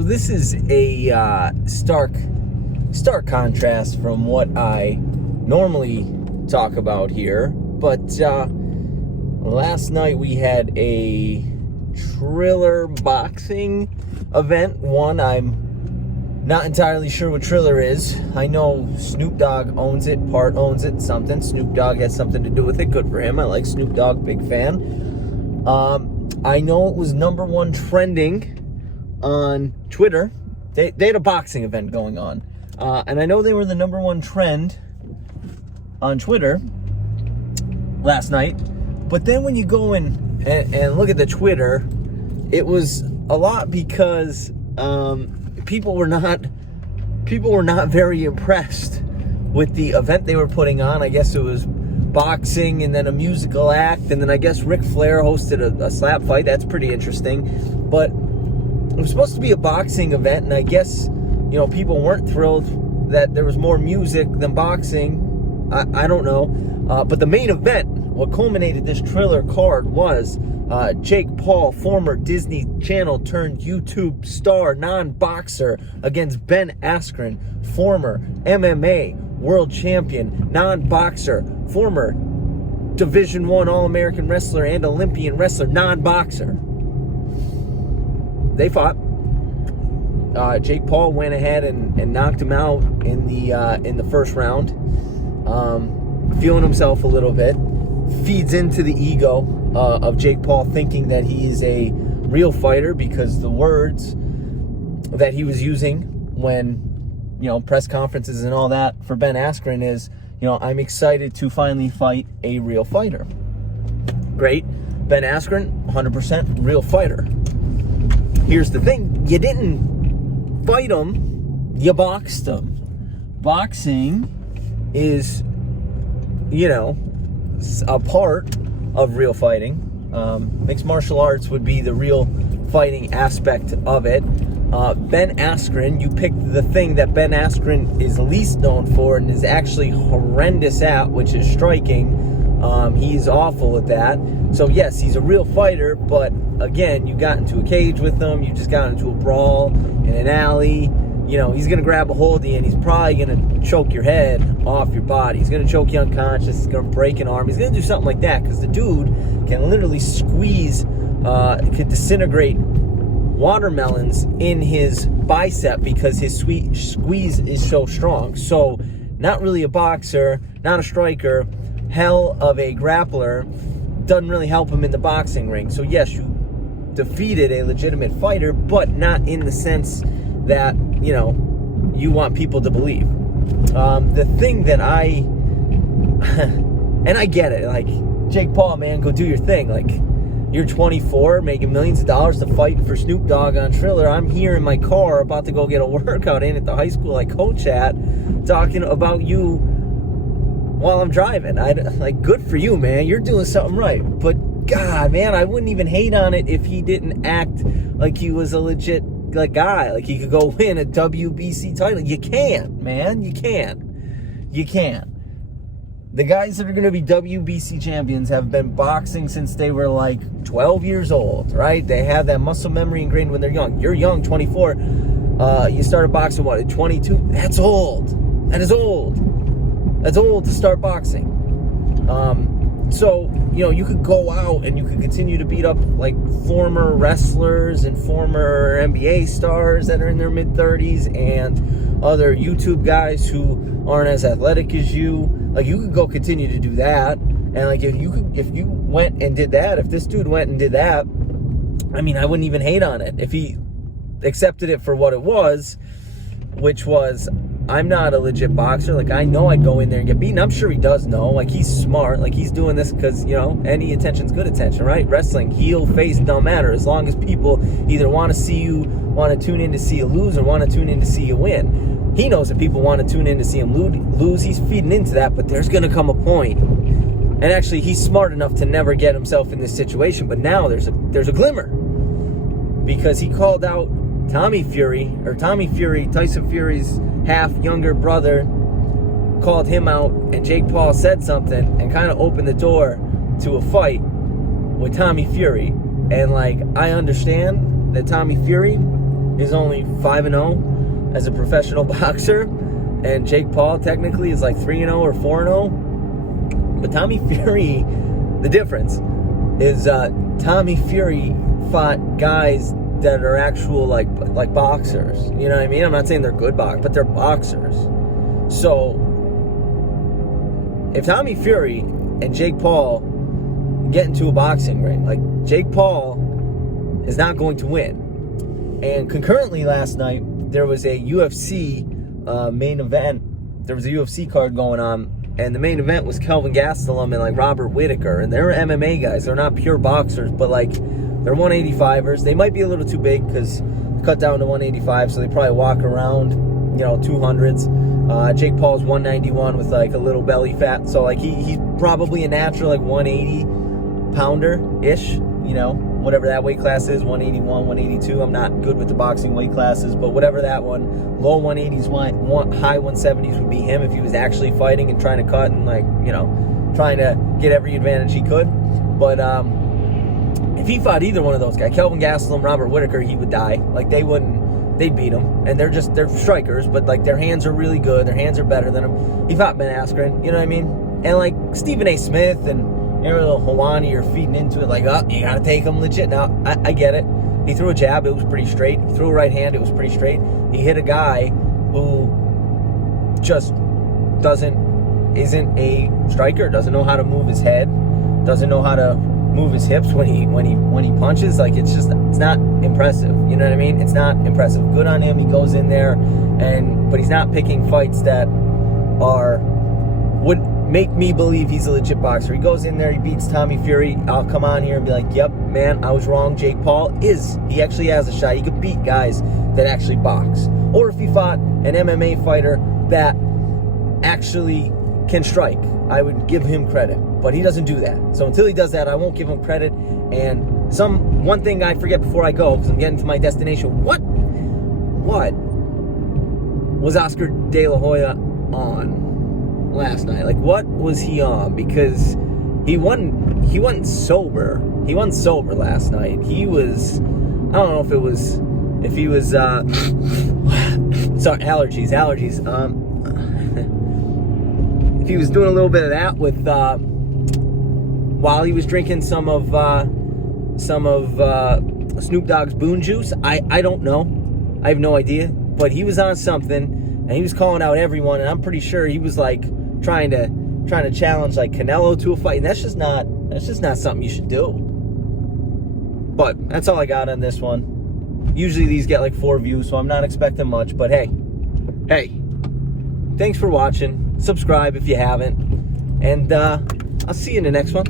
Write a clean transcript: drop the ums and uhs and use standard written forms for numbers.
So this is a stark contrast from what I normally talk about here. But last night we had a Triller boxing event. I'm not entirely sure what Triller is. I know Snoop Dogg owns it, something. Snoop Dogg has something to do with it. Good for him. I like Snoop Dogg, big fan. I know it was #1 trending on Twitter. They had a boxing event going on. And I know they were the #1 trend on Twitter last night. But then when you go in and look at the Twitter, it was a lot because people were not very impressed with the event they were putting on. I guess it was boxing and then a musical act, and then I guess Ric Flair hosted a slap fight. That's pretty interesting. But it was supposed to be a boxing event, and I guess, people weren't thrilled that there was more music than boxing. I don't know. But the main event, what culminated this Triller card, was Jake Paul, former Disney Channel turned YouTube star, non-boxer, against Ben Askren, former MMA world champion, non-boxer, former Division I All-American wrestler and Olympian wrestler, non-boxer. They fought. Jake Paul went ahead and knocked him out in the first round. Feeling himself a little bit. Feeds into the ego of Jake Paul, thinking that he is a real fighter, because the words that he was using when, press conferences and all that for Ben Askren is, I'm excited to finally fight a real fighter. Great. Ben Askren, 100% real fighter. Here's the thing. You didn't fight him. You boxed him. Boxing is, a part of real fighting. Mixed martial arts would be the real fighting aspect of it. Ben Askren, you picked the thing that Ben Askren is least known for and is actually horrendous at, which is striking. He's awful at that. So yes, he's a real fighter, but again, you got into a cage with him, you just got into a brawl in an alley. He's going to grab a hold of you, and he's probably going to choke your head off your body. He's going to choke you unconscious. He's going to break an arm. He's going to do something like that, because the dude can literally can disintegrate watermelons in his bicep because his squeeze is so strong. So not really a boxer, not a striker, hell of a grappler, doesn't really help him in the boxing ring. So yes, you defeated a legitimate fighter, but not in the sense that, you want people to believe. The thing that and I get it, like, Jake Paul, man, go do your thing. Like, you're 24, making millions of dollars to fight for Snoop Dogg on Triller. I'm here in my car about to go get a workout in at the high school I coach at, talking about you while I'm driving. Good for you, man. You're doing something right. But God, man, I wouldn't even hate on it if he didn't act like he was a legit guy, like he could go win a WBC title. You can't, man. You can't. The guys that are going to be WBC champions have been boxing since they were 12 years old, right? They have that muscle memory ingrained when they're young. You're young, 24. You started boxing, at 22? That's old. That is old. That's old to start boxing. So, you could go out and you could continue to beat up former wrestlers and former NBA stars that are in their mid-30s and other YouTube guys who aren't as athletic as you. You could go continue to do that. And if you went and did that, if this dude went and did that, I wouldn't even hate on it. If he accepted it for what it was, which was, I'm not a legit boxer. I know I'd go in there and get beaten. I'm sure he does know. He's smart. He's doing this because, any attention's good attention, right? Wrestling, heel, face, don't matter. As long as people either want to tune in to see you lose, or want to tune in to see you win. He knows that people want to tune in to see him lose. He's feeding into that, but there's going to come a point. And actually, he's smart enough to never get himself in this situation. But now there's a glimmer, because he called out Tyson Fury's half younger brother, called him out, and Jake Paul said something and kind of opened the door to a fight with Tommy Fury. And I understand that Tommy Fury is only 5-0 as a professional boxer, and Jake Paul technically is like 3-0 or 4-0. But Tommy Fury, the difference is Tommy Fury fought guys that are actual like boxers. You know what I mean? I'm not saying they're good boxers, but they're boxers. So if Tommy Fury and Jake Paul get into a boxing ring, like, Jake Paul is not going to win. And concurrently last night, there was a UFC main event. There was a UFC card going on, and the main event was Kelvin Gastelum and like Robert Whittaker, and they're MMA guys. They're not pure boxers, but like, they're 185ers. They might be a little too big because cut down to 185, so they probably walk around, 200s. Jake Paul's 191 with like a little belly fat, so like he's probably a natural like 180 pounder ish, whatever that weight class is, 181, 182. I'm not good with the boxing weight classes, but whatever that one, low 180s, high 170s would be him if he was actually fighting and trying to cut and like, trying to get every advantage he could. But if he fought either one of those guys, Kelvin Gastelum, Robert Whittaker, he would die. Like, they'd beat him. And they're strikers, but like, their hands are really good. Their hands are better than him. He fought Ben Askren, you know what I mean? And like, Stephen A. Smith and little Hawani are feeding into it like, oh, you gotta take him legit. Now, I get it. He threw a jab, it was pretty straight. He threw a right hand, it was pretty straight. He hit a guy who just isn't a striker, doesn't know how to move his head, doesn't know how to move his hips when he punches. Like, it's not impressive. You know what I mean? It's not impressive. Good on him. He goes in there, but he's not picking fights that would make me believe he's a legit boxer. He goes in there, he beats Tommy Fury. I'll come on here and be like, yep, man, I was wrong. Jake Paul he actually has a shot. He could beat guys that actually box. Or if he fought an MMA fighter that actually can strike, I would give him credit. But he doesn't do that. So until he does that, I won't give him credit. And one thing I forget before I go, because I'm getting to my destination. What was Oscar De La Hoya on last night? Like, what was he on? Because he wasn't sober. He wasn't sober last night. He was, I don't know if he was sorry, allergies. If he was doing a little bit of that with while he was drinking some of Snoop Dogg's Boon Juice, I don't know. I have no idea. But he was on something, and he was calling out everyone, and I'm pretty sure he was like trying to challenge like Canelo to a fight, and that's just not something you should do. But that's all I got on this one. Usually these get like 4 views, so I'm not expecting much. But hey, thanks for watching. Subscribe if you haven't, and I'll see you in the next one.